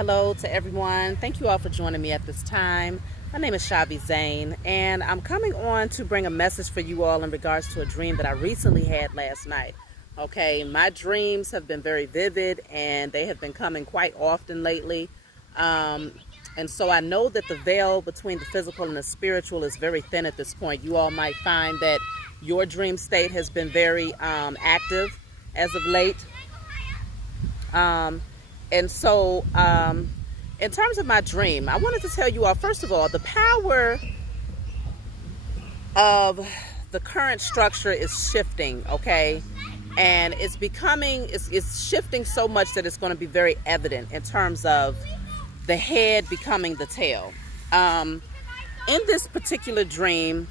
Hello to everyone. Thank you all for joining me at this time. My name is Shavi Zane, and I'm coming on to bring a message for you all in regards to a dream that I recently had last night. Okay, my dreams have been very vivid, and they have been coming quite often lately. And so I know that the veil between the physical and the spiritual is very thin at this point. You all might find that your dream state has been very active as of late. In terms of my dream, I wanted to tell you all, first of all, the power of the current structure is shifting, okay? And it's shifting so much that it's going to be very evident in terms of the head becoming the tail. In this particular dream,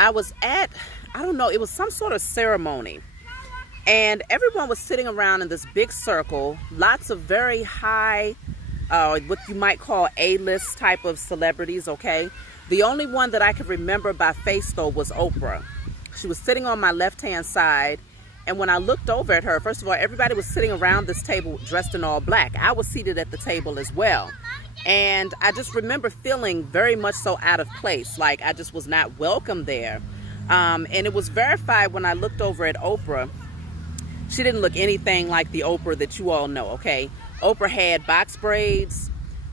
I was at, I don't know, it was some sort of ceremony. And everyone was sitting around in this big circle, lots of very high, what you might call A-list type of celebrities, okay? The only one that I could remember by face, though, was Oprah. She was sitting on my left-hand side, and when I looked over at her, first of all, everybody was sitting around this table dressed in all black. I was seated at the table as well. And I just remember feeling very much so out of place, like I just was not welcome there. And it was verified when I looked over at Oprah. She didn't look anything like the Oprah that you all know, okay? Oprah had box braids,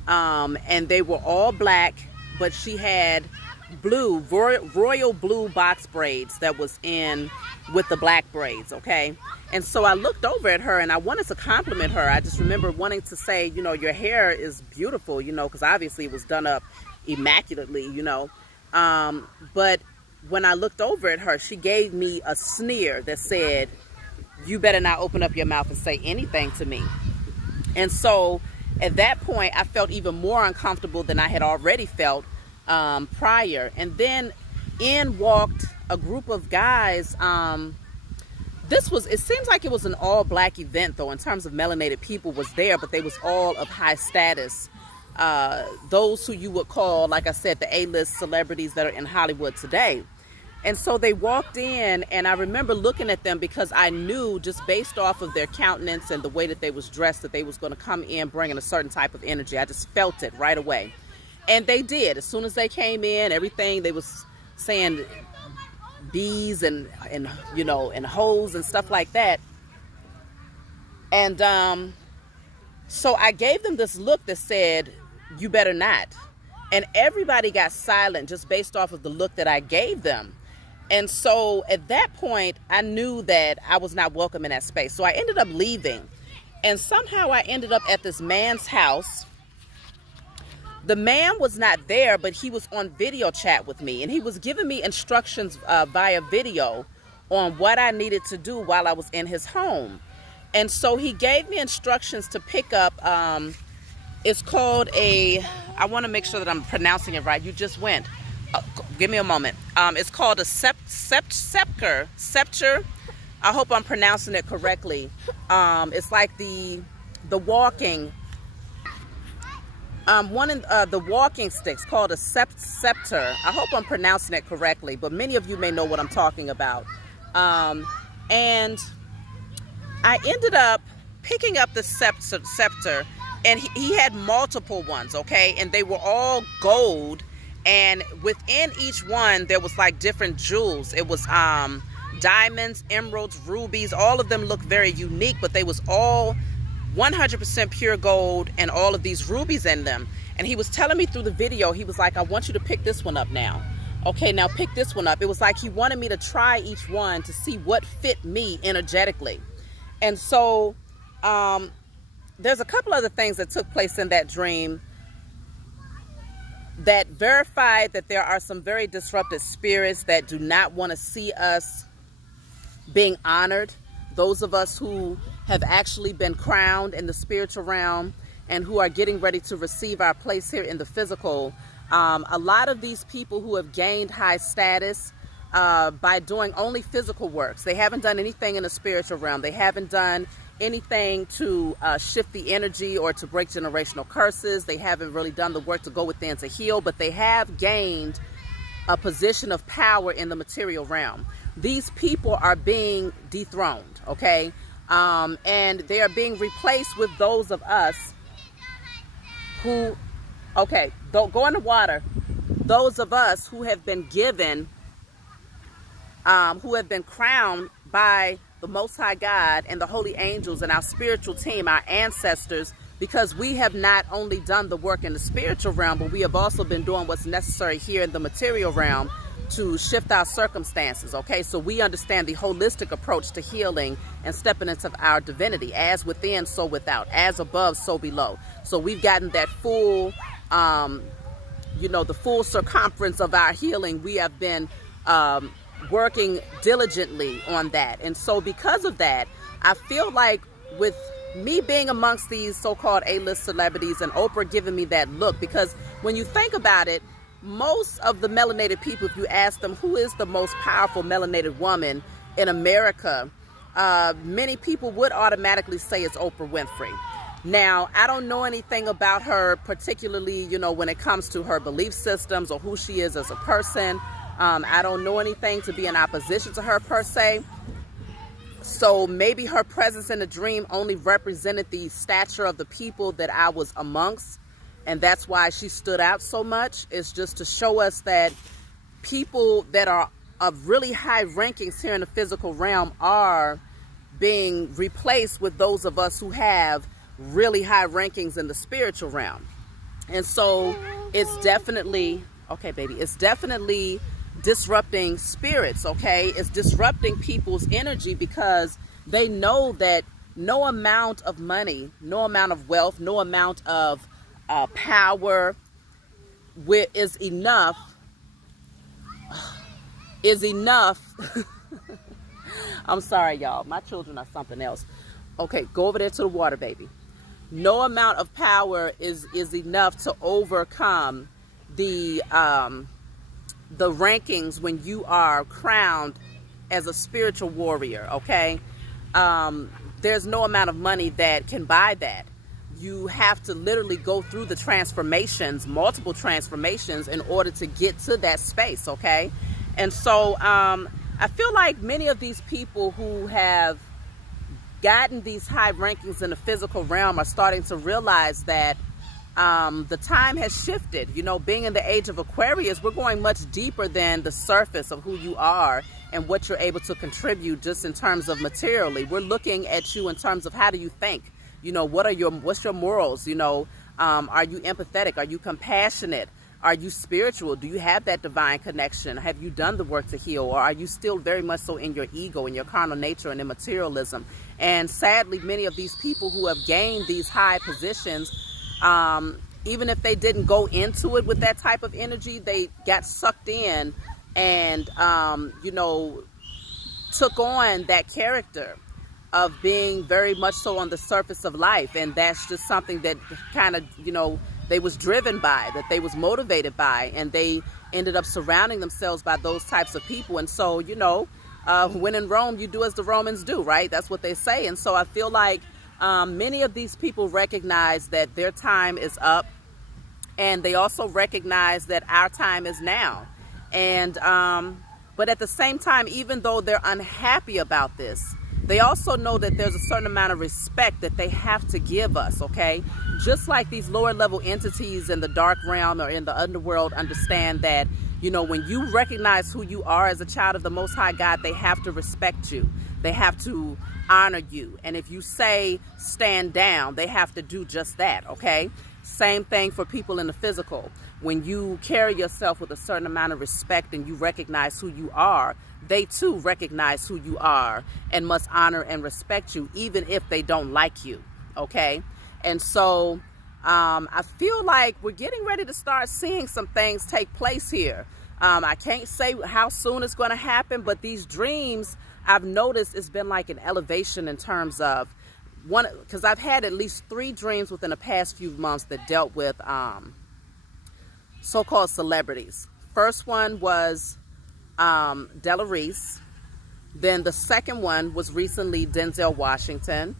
and they were all black, but she had blue, royal blue box braids that was in with the black braids, okay? And so I looked over at her, and I wanted to compliment her. I just remember wanting to say, you know, your hair is beautiful, you know, because obviously it was done up immaculately, you know. But when I looked over at her, she gave me a sneer that said, "You better not open up your mouth and say anything to me." And so at that point, I felt even more uncomfortable than I had already felt prior. And then in walked a group of guys. It seems like it was an all black event, though, in terms of melanated people was there, but they was all of high status. Those who you would call, like I said, the A-list celebrities that are in Hollywood today. And so they walked in, and I remember looking at them because I knew just based off of their countenance and the way that they was dressed that they was going to come in bringing a certain type of energy. I just felt it right away. And they did. As soon as they came in, everything, they was saying bees and you know, and hoes and stuff like that. And so I gave them this look that said, "You better not." And everybody got silent just based off of the look that I gave them. And so at that point, I knew that I was not welcome in that space. So I ended up leaving. And somehow I ended up at this man's house. The man was not there, but he was on video chat with me. And he was giving me instructions via video on what I needed to do while I was in his home. And so he gave me instructions to pick up, it's called I want to make sure that I'm pronouncing it right. You just went. Give me a moment. It's called a scepter. I hope I'm pronouncing it correctly. It's like the walking the walking sticks called a scepter. I hope I'm pronouncing it correctly, but many of you may know what I'm talking about. And I ended up picking up the scepter, and he had multiple ones, okay, and they were all gold. And within each one, there was like different jewels. It was diamonds, emeralds, rubies. All of them looked very unique, but they was all 100% pure gold and all of these rubies in them. And he was telling me through the video, he was like, "I want you to pick this one up now. Okay, now pick this one up." It was like he wanted me to try each one to see what fit me energetically. And so there's a couple other things that took place in that dream that verified that there are some very disruptive spirits that do not want to see us being honored. Those of us who have actually been crowned in the spiritual realm and who are getting ready to receive our place here in the physical. A lot of these people who have gained high status by doing only physical works. They haven't done anything in the spiritual realm. They haven't done anything to shift the energy or to break generational curses. They haven't really done the work to go within to heal, but they have gained a position of power in the material realm. These people are being dethroned, okay? And they are being replaced with those of us who, okay, don't go in the water. Those of us who have been given, who have been crowned by the Most High God and the holy angels and our spiritual team, our ancestors, because we have not only done the work in the spiritual realm, but we have also been doing what's necessary here in the material realm to shift our circumstances. Okay, so we understand the holistic approach to healing and stepping into our divinity, as within, so without, as above, so below. So we've gotten that full, the full circumference of our healing. We have been working diligently on that. And so because of that, I feel like with me being amongst these so-called A-list celebrities and Oprah giving me that look, because when you think about it, most of the melanated people, if you ask them who is the most powerful melanated woman in America, many people would automatically say it's Oprah Winfrey. Now, I don't know anything about her particularly, when it comes to her belief systems or who she is as a person. I don't know anything to be in opposition to her per se. So maybe her presence in the dream only represented the stature of the people that I was amongst. And that's why she stood out so much. It's just to show us that people that are of really high rankings here in the physical realm are being replaced with those of us who have really high rankings in the spiritual realm. And so it's definitely, okay, baby, it's definitely disrupting spirits, okay? It's disrupting people's energy because they know that no amount of money, no amount of wealth, no amount of power is enough. I'm sorry, y'all. My children are something else. Okay, go over there to the water, baby. No amount of power is enough to overcome the rankings when you are crowned as a spiritual warrior, okay? There's no amount of money that can buy that. You have to literally go through the transformations, multiple transformations, in order to get to that space, okay? And so I feel like many of these people who have gotten these high rankings in the physical realm are starting to realize that the time has shifted. Being in the age of Aquarius, we're going much deeper than the surface of who you are and what you're able to contribute just in terms of materially. We're looking at you in terms of how do you think? What's your morals? Are you empathetic? Are you compassionate? Are you spiritual? Do you have that divine connection? Have you done the work to heal? Or are you still very much so in your ego, in your carnal nature, and in materialism? And sadly, many of these people who have gained these high positions, even if they didn't go into it with that type of energy, they got sucked in and, took on that character of being very much so on the surface of life. And that's just something that kind of, they was driven by, that they was motivated by, and they ended up surrounding themselves by those types of people. And so, when in Rome, you do as the Romans do, right? That's what they say. And so I feel like many of these people recognize that their time is up, and they also recognize that our time is now. And but at the same time, even though they're unhappy about this, they also know that there's a certain amount of respect that they have to give us, okay? Just like these lower level entities in the dark realm or in the underworld understand that, when you recognize who you are as a child of the Most High God, they have to respect you. They have to honor you. And if you say stand down, they have to do just that, okay? Same thing for people in the physical. When you carry yourself with a certain amount of respect and you recognize who you are, they too recognize who you are and must honor and respect you, even if they don't like you, okay? And so I feel like we're getting ready to start seeing some things take place here. I can't say how soon it's going to happen, but these dreams, I've noticed it's been like an elevation in terms of one, because I've had at least 3 dreams within the past few months that dealt with so-called celebrities. First one was Della Reese. Then the second one was recently Denzel Washington.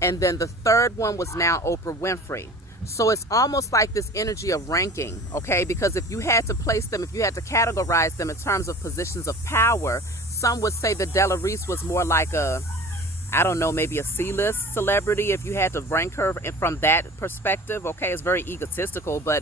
And then the third one was now Oprah Winfrey. So it's almost like this energy of ranking, okay? Because if you had to place them, if you had to categorize them in terms of positions of power, some would say that Della Reese was more like a, I don't know, maybe a C-list celebrity if you had to rank her from that perspective. Okay, it's very egotistical, but